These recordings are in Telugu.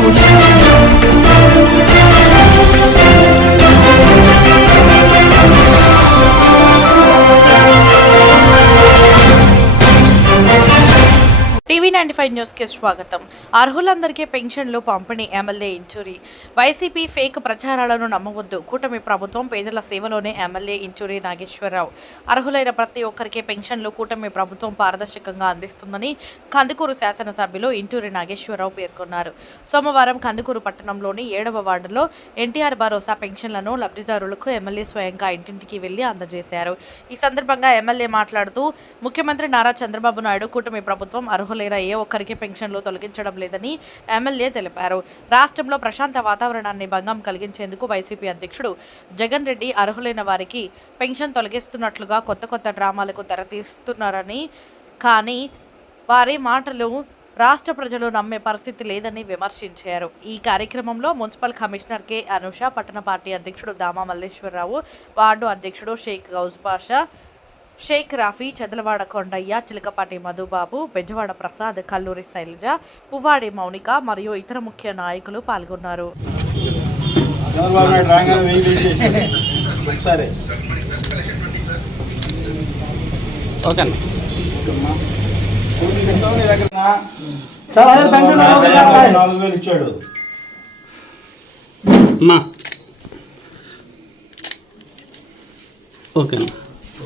Saúde. ఫైవ్ న్యూస్కి స్వాగతం. అర్హులందరికీ పెన్షన్లు పంపిణీ ఎమ్మెల్యే ఇంచూరి. వైసీపీ ఫేక్ ప్రచారాలను నమ్మవద్దు. కూటమి ప్రభుత్వం పేదల సేవలోనే ఎమ్మెల్యే ఇంచూరి నాగేశ్వరరావు. అర్హులైన ప్రతి ఒక్కరికి పెన్షన్లు కూటమి ప్రభుత్వం పారదర్శకంగా అందిస్తుందని కందుకూరు శాసనసభ్యులు ఇంటూరి నాగేశ్వరరావు పేర్కొన్నారు. సోమవారం కందుకూరు పట్టణంలోని ఏడవ వార్డులో ఎన్టీఆర్ భరోసా పెన్షన్లను లబ్ధిదారులకు ఎమ్మెల్యే స్వయంగా ఇంటింటికి వెళ్ళి అందజేశారు. ఈ సందర్భంగా ఎమ్మెల్యే మాట్లాడుతూ ముఖ్యమంత్రి నారా చంద్రబాబు నాయుడు కూటమి ప్రభుత్వం అర్హులైన ఏ ఒక్కరికి పెన్షన్లు తొలగించడం లేదని ఎమ్మెల్యే తెలిపారు. రాష్ట్రంలో ప్రశాంత వాతావరణాన్ని భంగం కలిగించేందుకు వైసీపీ అధ్యక్షుడు జగన్ రెడ్డి అర్హులైన వారికి పెన్షన్ తొలగిస్తున్నట్లుగా కొత్త కొత్త డ్రామాలకు తెరతీస్తున్నారని కానీ వారి మాటలు రాష్ట్ర ప్రజలు నమ్మే పరిస్థితి లేదని విమర్శించారు. ఈ కార్యక్రమంలో మున్సిపల్ కమిషనర్ కె. అనుష పట్టణ పార్టీ అధ్యక్షుడు దామా మల్లేశ్వరరావు వార్డు అధ్యక్షుడు షేక్ గౌజ్ పాషా షేక్ రాఫీ చదలవాడ కొండయ్య చిలకపాటి మధుబాబు బెజవాడ ప్రసాద్ కల్లూరి శైలజ పువ్వాడి మౌనిక మరియు ఇతర ముఖ్య నాయకులు పాల్గొన్నారు. ఓకే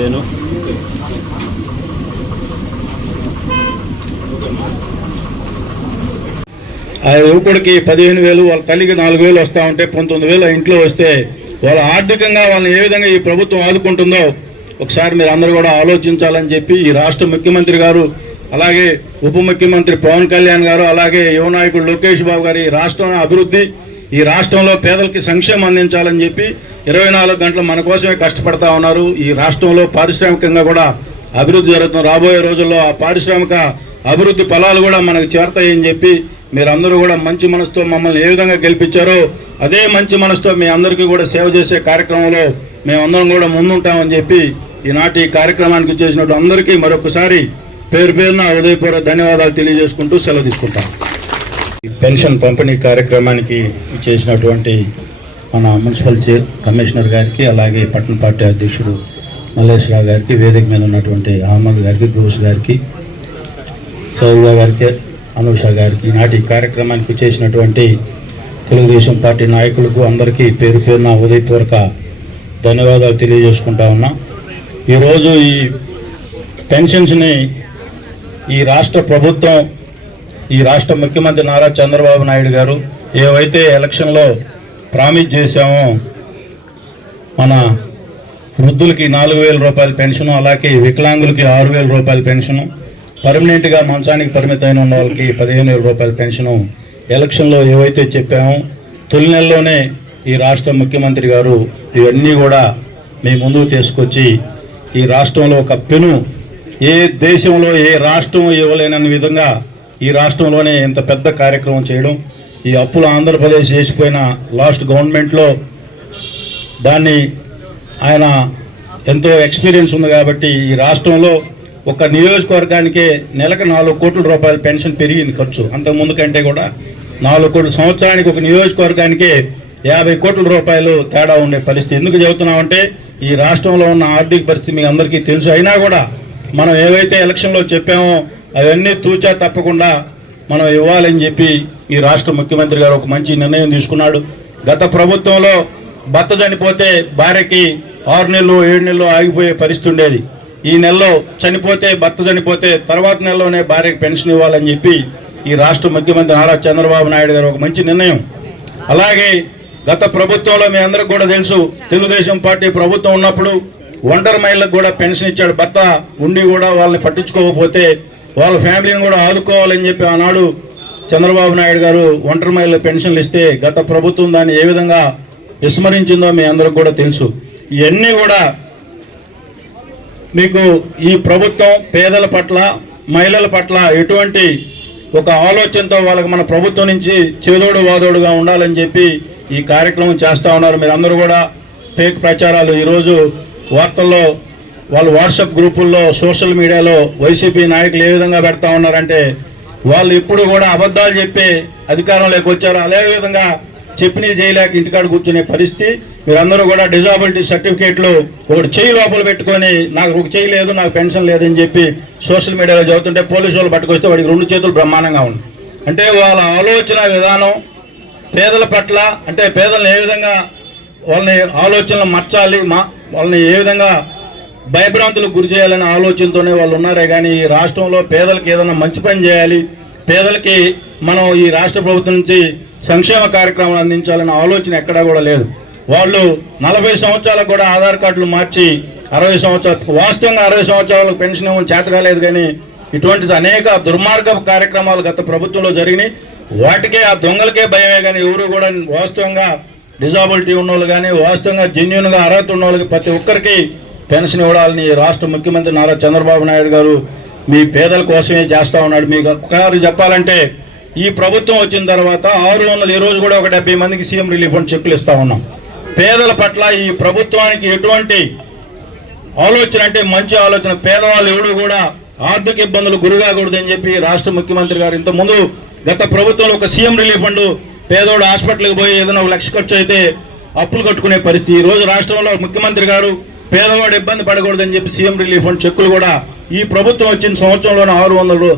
చేయను ఆ యువకుడికి పదిహేను వేలు వాళ్ళ తల్లికి నాలుగు వేలు వస్తా ఉంటే పంతొమ్మిది వేలు ఇంట్లో వస్తే వాళ్ళ ఆర్థికంగా వాళ్ళని ఏ విధంగా ఈ ప్రభుత్వం ఆదుకుంటుందో ఒకసారి మీరు అందరూ కూడా ఆలోచించాలని చెప్పి ఈ రాష్ట్ర ముఖ్యమంత్రి గారు అలాగే ఉప ముఖ్యమంత్రి పవన్ కళ్యాణ్ గారు అలాగే యువనాయకుడు లోకేష్ బాబు గారి రాష్ట్రం అభివృద్ధి ఈ రాష్ట్రంలో పేదలకి సంక్షేమం అందించాలని చెప్పి ఇరవై నాలుగు గంటలు మన కోసమే కష్టపడతా ఉన్నారు. ఈ రాష్ట్రంలో పారిశ్రామికంగా కూడా అభివృద్ధి జరుగుతుంది. రాబోయే రోజుల్లో ఆ పారిశ్రామిక అభివృద్ధి ఫలాలు కూడా మనకు చేరతాయని చెప్పి మీరందరూ కూడా మంచి మనసుతో మమ్మల్ని ఏ విధంగా గెలిపించారో అదే మంచి మనసుతో మీ అందరికీ కూడా సేవ చేసే కార్యక్రమంలో మేమందరం కూడా ముందుంటామని చెప్పి ఈనాటి కార్యక్రమానికి చేసినట్టు అందరికీ మరొకసారి పేరు పేరున హృదయపూర్వక ధన్యవాదాలు తెలియజేసుకుంటూ సెలవు తీసుకుంటాం. పెన్షన్ పంపిణీ కార్యక్రమానికి చేసినటువంటి మన మున్సిపల్ చైర్ కమిషనర్ గారికి అలాగే పట్టణ పార్టీ అధ్యక్షుడు మల్లేశ్వరరావు గారికి వేదిక మీద ఉన్నటువంటి అహ్మద్ గారికి ఘోష్ గారికి సౌర్య గారికి అనూష గారికి నాటి కార్యక్రమానికి చేసినటువంటి తెలుగుదేశం పార్టీ నాయకులకు అందరికీ పేరు పేరున ఉదయపూర్వక ధన్యవాదాలు తెలియజేసుకుంటా ఉన్నా. ఈరోజు ఈ పెన్షన్స్ని ఈ రాష్ట్ర ప్రభుత్వం ఈ రాష్ట్ర ముఖ్యమంత్రి నారా చంద్రబాబు నాయుడు గారు ఏవైతే ఎలక్షన్లో ప్రామిస్ చేశామో మన వృద్ధులకి నాలుగు వేల రూపాయల పెన్షను అలాగే వికలాంగులకి ఆరు వేల రూపాయల పెన్షను పర్మనెంట్గా మంచానికి పరిమితమైన ఉన్న వాళ్ళకి పదిహేను వేల రూపాయల పెన్షను ఎలక్షన్లో ఏవైతే చెప్పామో తొలి నెలలోనే ఈ రాష్ట్ర ముఖ్యమంత్రి గారు ఇవన్నీ కూడా మీ ముందుకు తీసుకొచ్చి ఈ రాష్ట్రంలో ఒక పెను ఏ దేశంలో ఏ రాష్ట్రం ఇవ్వలేనని విధంగా ఈ రాష్ట్రంలోనే ఇంత పెద్ద కార్యక్రమం చేయడం ఈ అప్పులు ఆంధ్రప్రదేశ్ చేసిపోయిన లాస్ట్ గవర్నమెంట్లో దాన్ని ఆయన ఎంతో ఎక్స్పీరియన్స్ ఉంది కాబట్టి ఈ రాష్ట్రంలో ఒక నియోజకవర్గానికే నెలకు నాలుగు కోట్ల రూపాయల పెన్షన్ పెరిగింది ఖర్చు. అంతకు ముందు కంటే కూడా నాలుగు కోట్ల సంవత్సరానికి ఒక నియోజకవర్గానికే యాభై కోట్ల రూపాయలు తేడా ఉండే పరిస్థితి. ఎందుకు చెబుతున్నామంటే ఈ రాష్ట్రంలో ఉన్న ఆర్థిక పరిస్థితి మీ అందరికీ తెలుసు. అయినా కూడా మనం ఏవైతే ఎలక్షన్లో చెప్పామో అవన్నీ తూచా తప్పకుండా మనం ఇవ్వాలని చెప్పి ఈ రాష్ట్ర ముఖ్యమంత్రి గారు ఒక మంచి నిర్ణయం తీసుకున్నాడు. గత ప్రభుత్వంలో భర్త చనిపోతే భార్యకి ఆరు నెలలు ఏడు నెలలు ఆగిపోయే పరిస్థితి ఉండేది. ఈ నెలలో చనిపోతే భర్త చనిపోతే తర్వాత నెలలోనే భార్యకి పెన్షన్ ఇవ్వాలని చెప్పి ఈ రాష్ట్ర ముఖ్యమంత్రి నారా చంద్రబాబు నాయుడు గారు ఒక మంచి నిర్ణయం. అలాగే గత ప్రభుత్వంలో మీ అందరికి కూడా తెలుసు తెలుగుదేశం పార్టీ ప్రభుత్వం ఉన్నప్పుడు ఒంటరి మహిళలకు కూడా పెన్షన్ ఇచ్చాడు. భర్త ఉండి కూడా వాళ్ళని పట్టించుకోకపోతే వాళ్ళ ఫ్యామిలీని కూడా ఆదుకోవాలని చెప్పి ఆనాడు చంద్రబాబు నాయుడు గారు ఒంటరి మహిళల పెన్షన్లు ఇస్తే గత ప్రభుత్వం దాన్ని ఏ విధంగా విస్మరించిందో మీ అందరికి కూడా తెలుసు. ఇవన్నీ కూడా మీకు ఈ ప్రభుత్వం పేదల పట్ల మహిళల పట్ల ఎటువంటి ఒక ఆలోచనతో వాళ్ళకి మన ప్రభుత్వం నుంచి చేదోడు వాదోడుగా ఉండాలని చెప్పి ఈ కార్యక్రమం చేస్తూ ఉన్నారు. మీరు అందరూ కూడా ఫేక్ ప్రచారాలు ఈరోజు వార్తల్లో వాళ్ళు వాట్సాప్ గ్రూపుల్లో సోషల్ మీడియాలో వైసీపీ నాయకులు ఏ విధంగా పెడతా ఉన్నారంటే వాళ్ళు ఇప్పుడు కూడా అబద్ధాలు చెప్పి అధికారంలోకి వచ్చారు. అదే విధంగా చెప్పినవి చేయలేక ఇంటికాడ కూర్చునే పరిస్థితి. మీరందరూ కూడా డిజాబిలిటీ సర్టిఫికేట్లు ఒకటి చేయి లోపల పెట్టుకొని నాకు ఒక చేయి లేదు నాకు పెన్షన్ లేదని చెప్పి సోషల్ మీడియాలో చదువుతుంటే పోలీసు వాళ్ళు పట్టుకొస్తే వాడికి రెండు చేతులు బ్రహ్మాండంగా ఉంది అంటే వాళ్ళ ఆలోచన విధానం పేదల పట్ల అంటే పేదలను ఏ విధంగా వాళ్ళని ఆలోచనలు మార్చాలి మా వాళ్ళని ఏ విధంగా భయభ్రాంతులకు గురి చేయాలనే ఆలోచనతోనే వాళ్ళు ఉన్నారే కానీ ఈ రాష్ట్రంలో పేదలకు ఏదైనా మంచి పని చేయాలి పేదలకి మనం ఈ రాష్ట్ర ప్రభుత్వం నుంచి సంక్షేమ కార్యక్రమాలు అందించాలనే ఆలోచన ఎక్కడా కూడా లేదు. వాళ్ళు నలభై సంవత్సరాలకు కూడా ఆధార్ కార్డులు మార్చి అరవై సంవత్సరాలు వాస్తవంగా అరవై సంవత్సరాలకు పెన్షన్ ఏమో చేత కాలేదు కానీ ఇటువంటి అనేక దుర్మార్గ కార్యక్రమాలు గత ప్రభుత్వంలో జరిగినాయి. వాటికే ఆ దొంగలకే భయమే కానీ ఎవరు కూడా వాస్తవంగా డిజాబిలిటీ ఉన్న వాళ్ళు కానీ వాస్తవంగా జెన్యున్గా అర్హత ఉన్న వాళ్ళకి ప్రతి ఒక్కరికి పెన్షన్ ఇవ్వాలని రాష్ట్ర ముఖ్యమంత్రి నారా చంద్రబాబు నాయుడు గారు మీ పేదల కోసమే చేస్తూ ఉన్నాడు. మీకు ఒక్కసారి చెప్పాలంటే ఈ ప్రభుత్వం వచ్చిన తర్వాత ఆరు వందలు ఈ రోజు కూడా ఒక డెబ్బై మందికి సీఎం రిలీఫ్ ఫండ్ చెక్కులు ఇస్తూ ఉన్నాం. పేదల పట్ల ఈ ప్రభుత్వానికి ఎటువంటి ఆలోచన అంటే మంచి ఆలోచన. పేదవాళ్ళు ఎవడు కూడా ఆర్థిక ఇబ్బందులు గురికాకూడదని చెప్పి రాష్ట్ర ముఖ్యమంత్రి గారు ఇంతకుముందు గత ప్రభుత్వంలో ఒక సీఎం రిలీఫ్ ఫండ్ పేదోడు హాస్పిటల్కి పోయి ఏదైనా ఒక లక్ష ఖర్చు అయితే అప్పులు కట్టుకునే పరిస్థితి. ఈ రోజు రాష్ట్రంలో ముఖ్యమంత్రి గారు పేదవాడు ఇబ్బంది పడకూడదని చెప్పి సీఎం రిలీఫ్ ఫండ్ చెక్కులు కూడా ఈ ప్రభుత్వం వచ్చిన సంవత్సరంలోనే ఆరు వందలు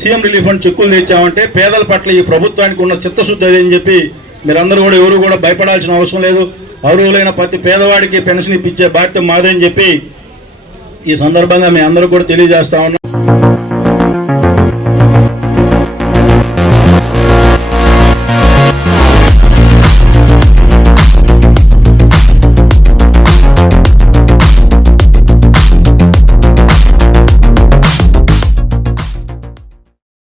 సీఎం రిలీఫ్ ఫండ్ చెక్కులు తెచ్చామంటే పేదల పట్ల ఈ ప్రభుత్వానికి ఉన్న చిత్తశుద్ధి అని చెప్పి మీరందరూ కూడా ఎవరు కూడా భయపడాల్సిన అవసరం లేదు. అర్హులైన ప్రతి పేదవాడికి పెన్షన్ ఇప్పించే బాధ్యత మాదే అని చెప్పి ఈ సందర్భంగా మీ అందరూ కూడా తెలియజేస్తా ఉన్నాం.